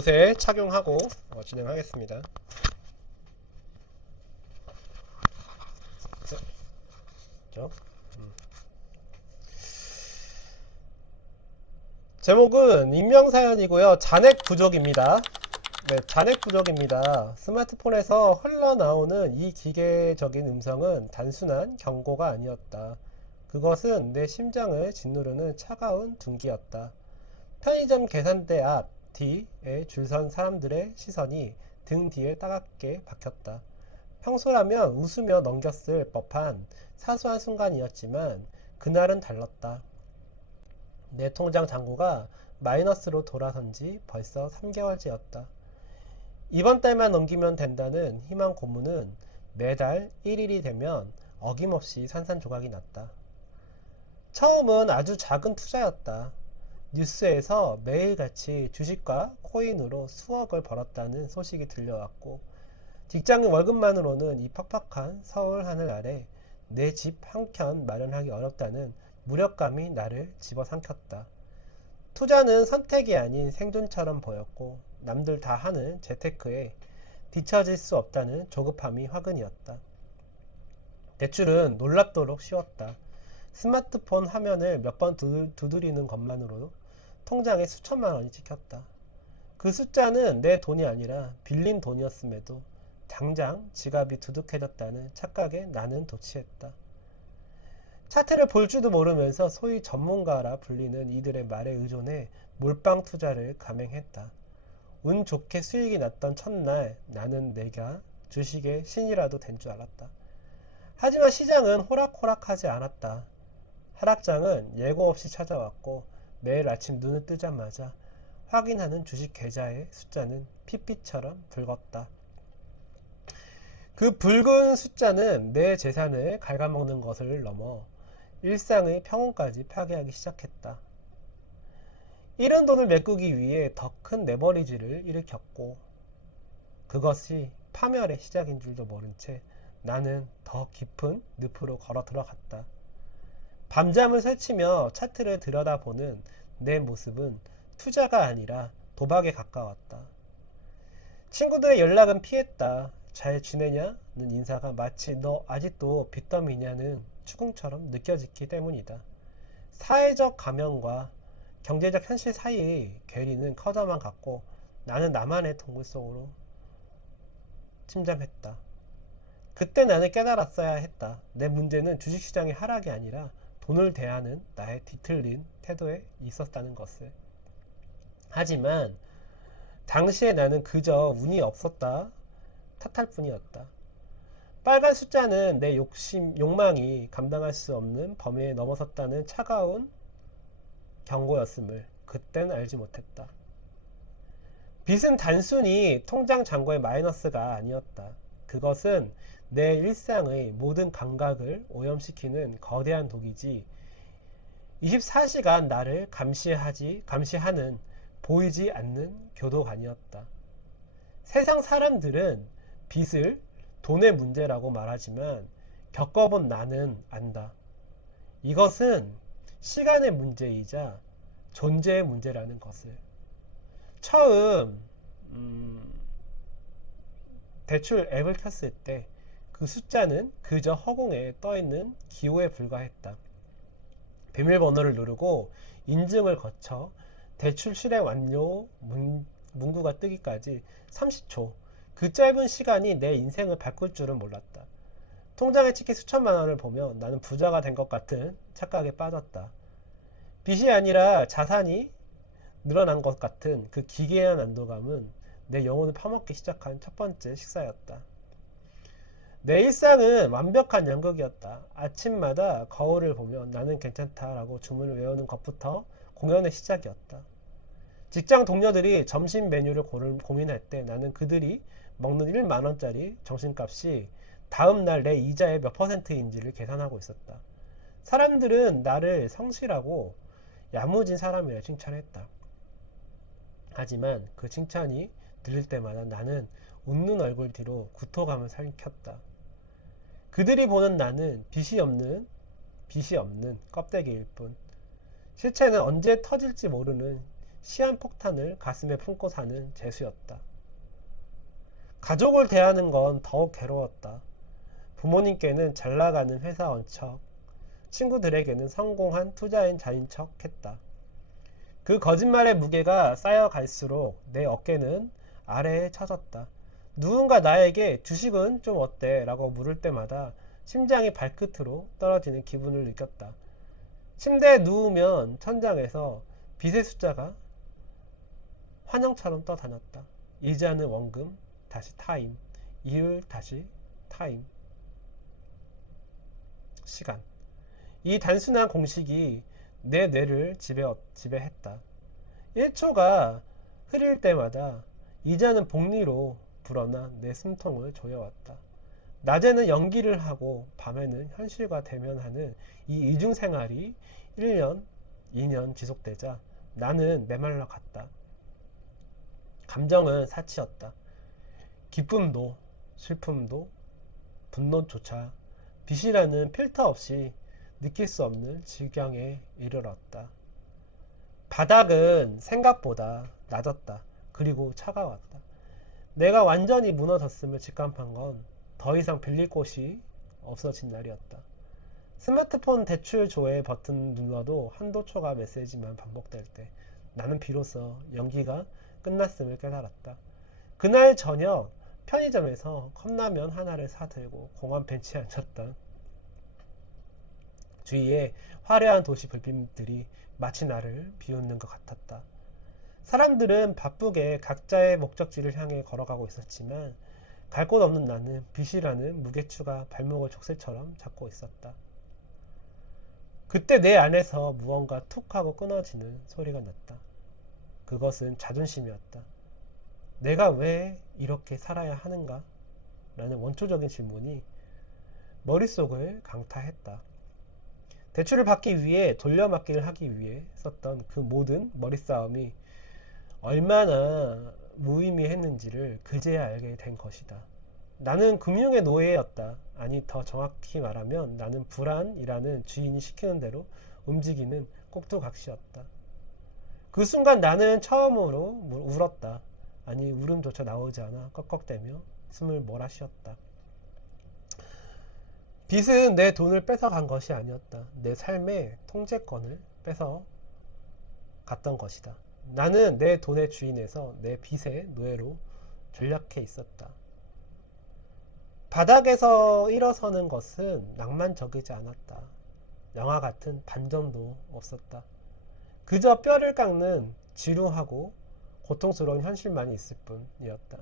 옷에 착용하고 진행하겠습니다. 그렇죠? 제목은 익명사연이고요. 잔액 부족입니다. 네, 잔액 부족입니다. 스마트폰에서 흘러나오는 이 기계적인 음성은 단순한 경고가 아니었다. 그것은 내 심장을 짓누르는 차가운 둔기였다. 편의점 계산대 앞 뒤에 줄선 사람들의 시선이 등 뒤에 따갑게 박혔다. 평소라면 웃으며 넘겼을 법한 사소한 순간이었지만 그날은 달랐다. 내 통장 잔고가 마이너스로 돌아선 지 벌써 3개월째였다. 이번 달만 넘기면 된다는 희망 고문은 매달 1일이 되면 어김없이 산산조각이 났다. 처음은 아주 작은 투자였다. 뉴스에서 매일같이 주식과 코인으로 수억을 벌었다는 소식이 들려왔고, 직장인 월급만으로는 이 팍팍한 서울 하늘 아래 내 집 한 켠 마련하기 어렵다는 무력감이 나를 집어삼켰다. 투자는 선택이 아닌 생존처럼 보였고, 남들 다 하는 재테크에 뒤처질 수 없다는 조급함이 화근이었다. 대출은 놀랍도록 쉬웠다. 스마트폰 화면을 몇 번 두드리는 것만으로 통장에 수천만 원이 찍혔다. 그 숫자는 내 돈이 아니라 빌린 돈이었음에도 당장 지갑이 두둑해졌다는 착각에 나는 도취했다. 차트를 볼 줄도 모르면서 소위 전문가라 불리는 이들의 말에 의존해 몰빵 투자를 감행했다. 운 좋게 수익이 났던 첫날 나는 내가 주식의 신이라도 된 줄 알았다. 하지만 시장은 호락호락하지 않았다. 하락장은 예고 없이 찾아왔고 매일 아침 눈을 뜨자마자 확인하는 주식 계좌의 숫자는 핏빛처럼 붉었다. 그 붉은 숫자는 내 재산을 갉아먹는 것을 넘어 일상의 평온까지 파괴하기 시작했다. 잃은 돈을 메꾸기 위해 더 큰 레버리지를 일으켰고, 그것이 파멸의 시작인 줄도 모른 채 나는 더 깊은 늪으로 걸어 들어갔다. 밤잠을 설치며 차트를 들여다보는 내 모습은 투자가 아니라 도박에 가까웠다. 친구들의 연락은 피했다. 잘 지내냐는 인사가 마치 너 아직도 빚더미냐는 추궁처럼 느껴지기 때문이다. 사회적 가면과 경제적 현실 사이의 괴리는 커져만 갔고 나는 나만의 동굴 속으로 침잠했다. 그때 나는 깨달았어야 했다. 내 문제는 주식시장의 하락이 아니라 돈을 대하는 나의 뒤틀린 태도에 있었다는 것을. 하지만 당시에 나는 그저 운이 없었다 탓할 뿐이었다. 빨간 숫자는 내 욕망이 감당할 수 없는 범위에 넘어섰다는 차가운 경고였음을 그땐 알지 못했다. 빚은 단순히 통장 잔고의 마이너스가 아니었다. 그것은 내 일상의 모든 감각을 오염시키는 거대한 독이지 24시간 나를 감시하는 보이지 않는 교도관이었다. 세상 사람들은 빚을 돈의 문제라고 말하지만 겪어본 나는 안다. 이것은 시간의 문제이자 존재의 문제라는 것을. 처음 대출 앱을 켰을 때 그 숫자는 그저 허공에 떠있는 기호에 불과했다. 비밀번호를 누르고 인증을 거쳐 대출 실행 완료 문구가 뜨기까지 30초. 그 짧은 시간이 내 인생을 바꿀 줄은 몰랐다. 통장에 찍힌 수천만 원을 보며 나는 부자가 된 것 같은 착각에 빠졌다. 빚이 아니라 자산이 늘어난 것 같은 그 기괴한 안도감은 내 영혼을 파먹기 시작한 첫 번째 식사였다. 내 일상은 완벽한 연극이었다. 아침마다 거울을 보며 나는 괜찮다라고 주문을 외우는 것부터 공연의 시작이었다. 직장 동료들이 점심 메뉴를 고민할 때 나는 그들이 먹는 1만 원짜리 점심값이 다음날 내 이자의 몇 %인지를 계산하고 있었다. 사람들은 나를 성실하고 야무진 사람이라 칭찬했다. 하지만 그 칭찬이 들릴 때마다 나는 웃는 얼굴 뒤로 구토감을 삼켰다. 그들이 보는 나는 빚이 없는 껍데기일 뿐. 실체는 언제 터질지 모르는 시한폭탄을 가슴에 품고 사는 재수였다. 가족을 대하는 건 더욱 괴로웠다. 부모님께는 잘나가는 회사원 척, 친구들에게는 성공한 투자인 자인 척 했다. 그 거짓말의 무게가 쌓여갈수록 내 어깨는 아래에 처졌다. 누군가 나에게 주식은 좀 어때? 라고 물을 때마다 심장이 발끝으로 떨어지는 기분을 느꼈다. 침대에 누우면 천장에서 빚의 숫자가 환영처럼 떠다녔다. 이자는 원금, 다시 타임, 이율, 다시 타임, 시간. 이 단순한 공식이 내 뇌를 지배했다. 1초가 흐릴 때마다 이자는 복리로 불어나 내 숨통을 조여왔다. 낮에는 연기를 하고 밤에는 현실과 대면하는 이 이중생활이 1년, 2년 지속되자 나는 메말라 갔다. 감정은 사치였다. 기쁨도 슬픔도 분노조차 빚이라는 필터 없이 느낄 수 없는 지경에 이르렀다. 바닥은 생각보다 낮았다. 그리고 차가웠다. 내가 완전히 무너졌음을 직감한 건 더 이상 빌릴 곳이 없어진 날이었다. 스마트폰 대출 조회 버튼 눌러도 한도 초과 메시지만 반복될 때 나는 비로소 연기가 끝났음을 깨달았다. 그날 저녁 편의점에서 컵라면 하나를 사들고 공원 벤치에 앉았던 주위에 화려한 도시 불빛들이 마치 나를 비웃는 것 같았다. 사람들은 바쁘게 각자의 목적지를 향해 걸어가고 있었지만 갈 곳 없는 나는 빚이라는 무게추가 발목을 족쇄처럼 잡고 있었다. 그때 내 안에서 무언가 툭 하고 끊어지는 소리가 났다. 그것은 자존심이었다. 내가 왜 이렇게 살아야 하는가? 라는 원초적인 질문이 머릿속을 강타했다. 대출을 받기 위해 돌려막기를 하기 위해 썼던 그 모든 머리싸움이 얼마나 무의미했는지를 그제야 알게 된 것이다. 나는 금융의 노예였다. 아니, 더 정확히 말하면 나는 불안이라는 주인이 시키는 대로 움직이는 꼭두각시였다. 그 순간 나는 처음으로 울었다. 아니, 울음조차 나오지 않아 꺽꺽대며 숨을 몰아쉬었다. 빚은 내 돈을 뺏어간 것이 아니었다. 내 삶의 통제권을 뺏어 갔던 것이다. 나는 내 돈의 주인에서 내 빚의 노예로 전락해 있었다. 바닥에서 일어서는 것은 낭만적이지 않았다. 영화 같은 반전도 없었다. 그저 뼈를 깎는 지루하고 고통스러운 현실만이 있을 뿐이었다.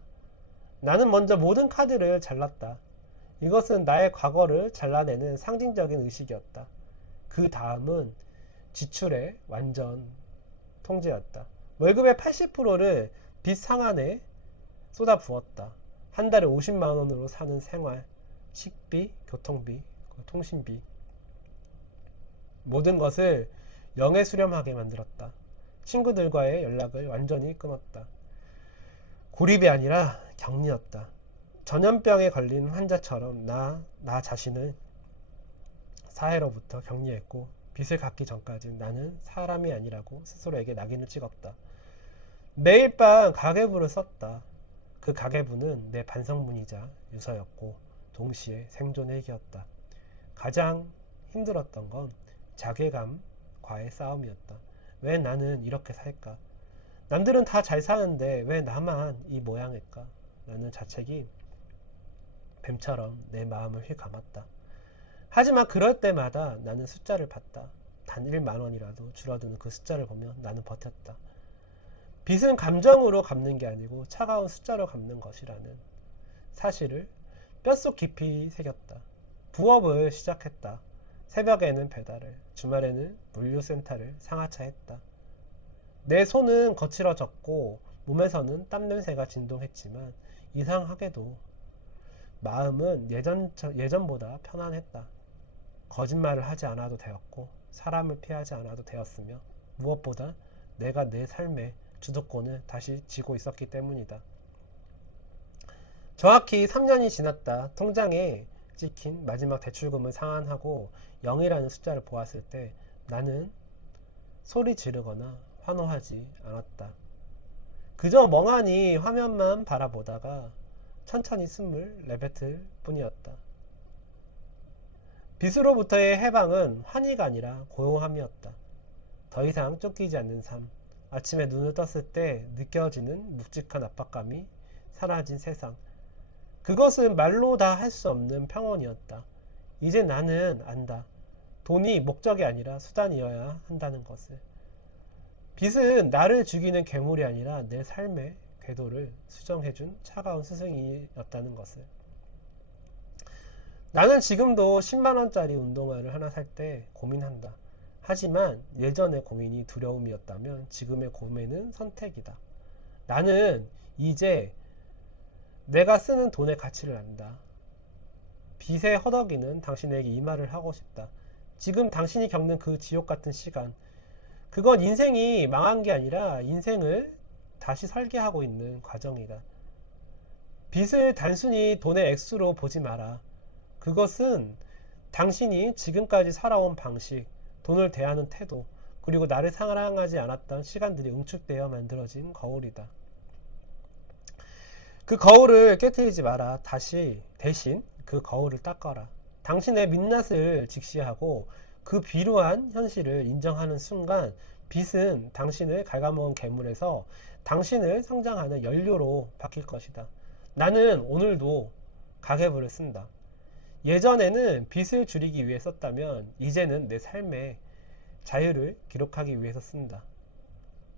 나는 먼저 모든 카드를 잘랐다. 이것은 나의 과거를 잘라내는 상징적인 의식이었다. 그 다음은 지출의 완전 통제였다. 월급의 80%를 빚 상환에 쏟아부었다. 한 달에 50만 원으로 사는 생활, 식비, 교통비, 통신비, 모든 것을 영에 수렴하게 만들었다. 친구들과의 연락을 완전히 끊었다. 고립이 아니라 격리였다. 전염병에 걸린 환자처럼 나 자신을 사회로부터 격리했고 빚을 갚기 전까지 나는 사람이 아니라고 스스로에게 낙인을 찍었다. 매일 밤 가계부를 썼다. 그 가계부는 내 반성문이자 유서였고 동시에 생존의 일기였다. 가장 힘들었던 건 자괴감과의 싸움이었다. 왜 나는 이렇게 살까? 남들은 다 잘 사는데 왜 나만 이 모양일까? 라는 자책이 뱀처럼 내 마음을 휘감았다. 하지만 그럴 때마다 나는 숫자를 봤다. 단 1만 원이라도 줄어드는 그 숫자를 보며 나는 버텼다. 빚은 감정으로 갚는 게 아니고 차가운 숫자로 갚는 것이라는 사실을 뼛속 깊이 새겼다. 부업을 시작했다. 새벽에는 배달을, 주말에는 물류센터를 상하차했다. 내 손은 거칠어졌고 몸에서는 땀 냄새가 진동했지만 이상하게도 마음은 예전보다 편안했다. 거짓말을 하지 않아도 되었고 사람을 피하지 않아도 되었으며 무엇보다 내가 내 삶의 주도권을 다시 쥐고 있었기 때문이다. 정확히 3년이 지났다. 통장에 찍힌 마지막 대출금을 상환하고 0이라는 숫자를 보았을 때 나는 소리 지르거나 환호하지 않았다. 그저 멍하니 화면만 바라보다가 천천히 숨을 내뱉을 뿐이었다. 빚으로부터의 해방은 환희가 아니라 고요함이었다. 더 이상 쫓기지 않는 삶. 아침에 눈을 떴을 때 느껴지는 묵직한 압박감이 사라진 세상. 그것은 말로 다 할 수 없는 평온이었다. 이제 나는 안다. 돈이 목적이 아니라 수단이어야 한다는 것을. 빚은 나를 죽이는 괴물이 아니라 내 삶의 궤도를 수정해준 차가운 스승이었다는 것을. 나는 지금도 10만원짜리 운동화를 하나 살 때 고민한다. 하지만 예전의 고민이 두려움이었다면 지금의 고민은 선택이다. 나는 이제 내가 쓰는 돈의 가치를 안다. 빚에 허덕이는 당신에게 이 말을 하고 싶다. 지금 당신이 겪는 그 지옥 같은 시간, 그건 인생이 망한 게 아니라 인생을 다시 설계하고 있는 과정이다. 빚을 단순히 돈의 액수로 보지 마라. 그것은 당신이 지금까지 살아온 방식, 돈을 대하는 태도, 그리고 나를 사랑하지 않았던 시간들이 응축되어 만들어진 거울이다. 그 거울을 깨트리지 마라. 대신 그 거울을 닦아라. 당신의 민낯을 직시하고 그 비루한 현실을 인정하는 순간 빚은 당신을 갉아먹은 괴물에서 당신을 성장하는 연료로 바뀔 것이다. 나는 오늘도 가계부를 쓴다. 예전에는 빚을 줄이기 위해 썼다면 이제는 내 삶의 자유를 기록하기 위해서 쓴다.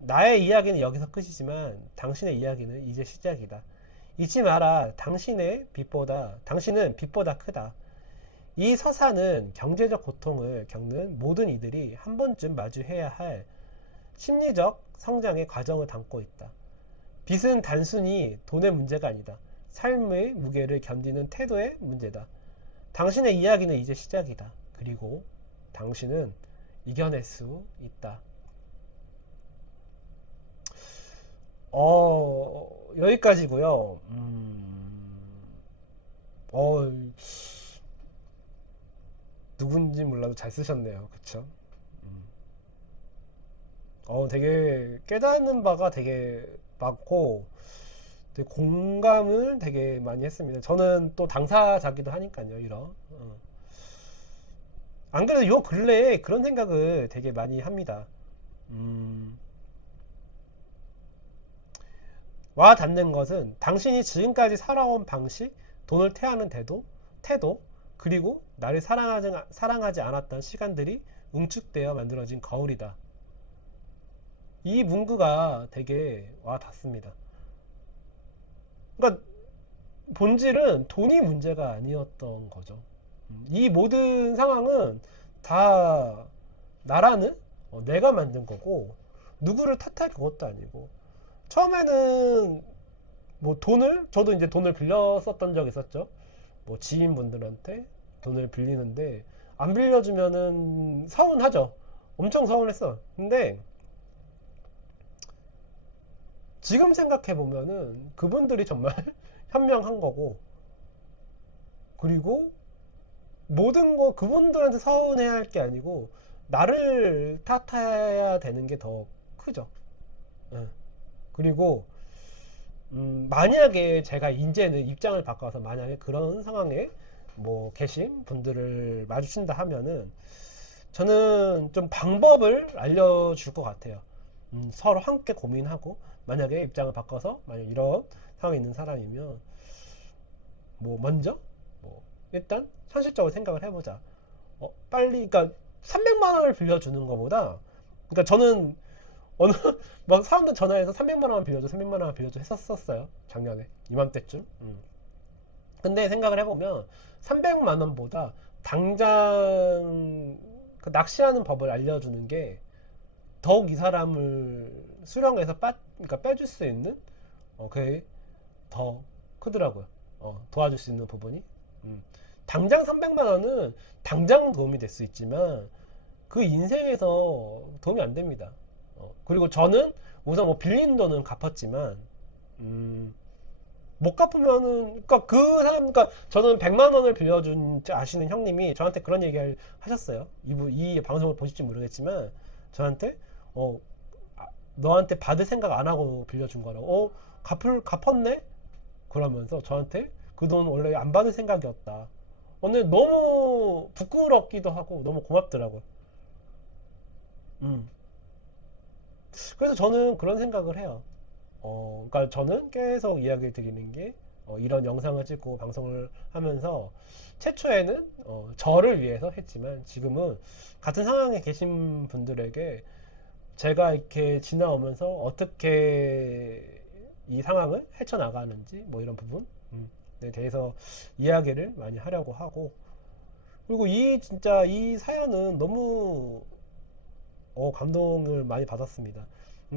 나의 이야기는 여기서 끝이지만 당신의 이야기는 이제 시작이다. 잊지 마라. 당신은 빚보다 크다. 이 서사는 경제적 고통을 겪는 모든 이들이 한 번쯤 마주해야 할 심리적 성장의 과정을 담고 있다. 빚은 단순히 돈의 문제가 아니다. 삶의 무게를 견디는 태도의 문제다. 당신의 이야기는 이제 시작이다. 그리고 당신은 이겨낼 수 있다. 여기까지고요. 누군지 몰라도 잘 쓰셨네요. 그쵸? 되게 깨닫는 바가 되게 많고 되게 공감을 되게 많이 했습니다. 저는 또 당사자기도 하니까요. 안 그래도 요 근래에 그런 생각을 되게 많이 합니다. 와 닿는 것은 당신이 지금까지 살아온 방식, 돈을 태하는 태도, 그리고 나를 사랑하지 않았던 시간들이 응축되어 만들어진 거울이다. 이 문구가 되게 와 닿습니다. 그러니까 본질은 돈이 문제가 아니었던 거죠. 이 모든 상황은 다 나라는 내가 만든 거고 누구를 탓할 그것도 아니고 처음에는 뭐 저도 이제 돈을 빌렸었던 적이 있었죠. 뭐 지인분들한테 돈을 빌리는데 안 빌려주면은 서운하죠. 엄청 서운했어. 근데 지금 생각해 보면은 그분들이 정말 현명한 거고 그리고 모든 거 그분들한테 서운해야 할 게 아니고 나를 탓해야 되는 게 더 크죠. 예. 그리고 만약에 제가 이제는 입장을 바꿔서 만약에 그런 상황에 뭐 계신 분들을 마주친다 하면은 저는 좀 방법을 알려줄 것 같아요. 서로 함께 고민하고 만약에 입장을 바꿔서 만약 이런 상황에 있는 사람이면 뭐 먼저 뭐 일단 현실적으로 생각을 해보자. 그러니까 300만 원을 빌려주는 것보다 그러니까 저는 어느 막 사람들 전화해서 300만 원 빌려줘 300만 원 빌려줘 했었어요. 작년에 이맘때쯤. 근데 생각을 해보면 300만 원보다 당장 그 낚시하는 법을 알려주는 게 더욱 이 사람을 수령해서 그러니까 빼줄 수 있는 그게 더 크더라고요. 도와줄 수 있는 부분이. 당장 300만 원은 당장 도움이 될 수 있지만 그 인생에서 도움이 안 됩니다. 그리고 저는 우선 뭐 빌린 돈은 갚았지만 못 갚으면은 그러니까 저는 100만 원을 빌려준 아시는 형님이 저한테 그런 얘기를 하셨어요. 이 방송을 보실지 모르겠지만 저한테 너한테 받을 생각 안 하고 빌려준 거라고. 갚았네? 그러면서 저한테 그 돈 원래 안 받을 생각이었다. 오늘 너무 부끄럽기도 하고 너무 고맙더라고요. 음. 그래서 저는 그런 생각을 해요. 그러니까 저는 계속 이야기를 드리는 게 이런 영상을 찍고 방송을 하면서 최초에는 저를 위해서 했지만 지금은 같은 상황에 계신 분들에게 제가 이렇게 지나오면서 어떻게 이 상황을 헤쳐나가는지 뭐 이런 부분 에 대해서 이야기를 많이 하려고 하고 그리고 진짜 이 사연은 너무 감동을 많이 받았습니다.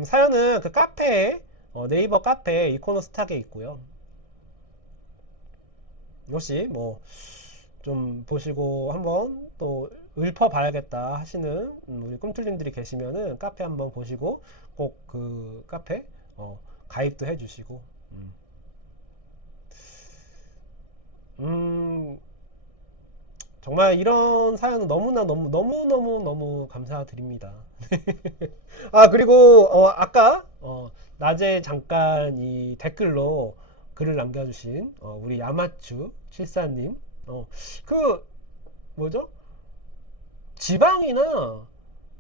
사연은 그 카페에 네이버 카페 이코노스탁에 있고요. 혹시 뭐 좀 보시고 한번 또 읊어봐야겠다 하시는 우리 꿈틀님들이 계시면은 카페 한번 보시고 꼭 그 카페 가입도 해주시고 음, 음, 정말 이런 사연은 너무나 너무 감사드립니다. 아, 그리고, 아까, 낮에 잠깐 이 댓글로 글을 남겨주신, 우리 야마추 74님, 그, 뭐죠? 지방이나,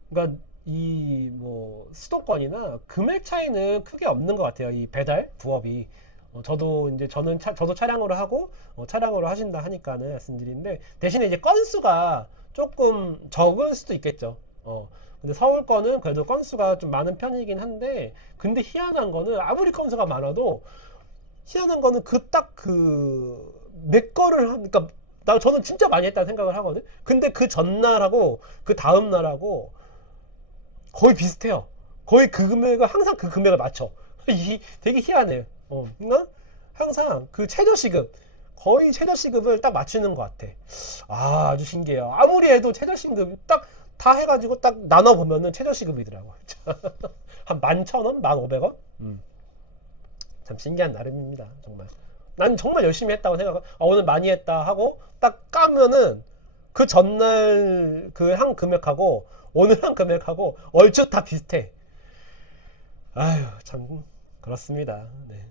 그러니까 이, 뭐, 수도권이나 금액 차이는 크게 없는 것 같아요. 이 배달, 부업이. 저도 이제 저도 차량으로 하고, 차량으로 하신다 하니까는 말씀드리는데, 대신에 이제 건수가 조금 적을 수도 있겠죠. 근데 서울 거는 그래도 건수가 좀 많은 편이긴 한데, 근데 희한한 거는 아무리 건수가 많아도, 희한한 거는 내 거를 그러니까, 저는 진짜 많이 했다는 생각을 하거든. 근데 그 전날하고, 그 다음날하고, 거의 비슷해요. 거의 그 금액을 항상 그 금액을 맞춰. 되게 희한해요. 그러니까 항상 그 최저시급 거의 최저시급을 딱 맞추는 것 같아. 아주 신기해요. 아무리 해도 최저시급 딱 다 해가지고 딱 나눠 보면은 최저시급이더라고. 한 11,000원, 1,500원. 참 신기한 나름입니다. 정말. 난 정말 열심히 했다고 생각하고 오늘 많이 했다 하고 딱 까면은 그 전날 그 한 금액하고 오늘 한 금액하고 얼추 다 비슷해. 아유, 참 그렇습니다. 네.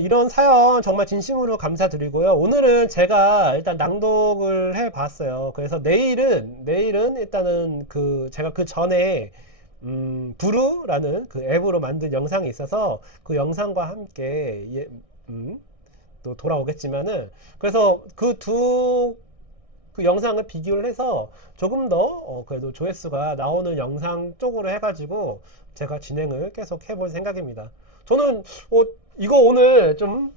이런 사연 정말 진심으로 감사드리고요. 오늘은 제가 일단 낭독을 해봤어요. 그래서 내일은 일단은 제가 그 전에, 부루라는 그 앱으로 만든 영상이 있어서 그 영상과 함께, 또 돌아오겠지만은, 그래서 그 영상을 비교를 해서 조금 더 그래도 조회수가 나오는 영상 쪽으로 해가지고 제가 진행을 계속 해볼 생각입니다. 저는 이거 오늘 좀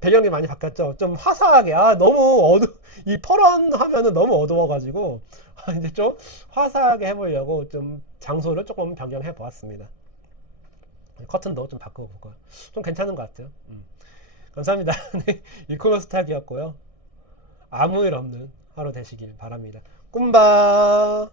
배경이 많이 바뀌었죠. 좀 화사하게 너무 이 퍼런 하면은 너무 어두워가지고 이제 좀 화사하게 해보려고 좀 장소를 조금 변경해 보았습니다. 커튼도 좀 바꿔 볼 거예요. 좀 괜찮은 것 같아요. 감사합니다. 네, 이코노스탁이었고요. 아무 일 없는 하루 되시길 바랍니다. 꿈바.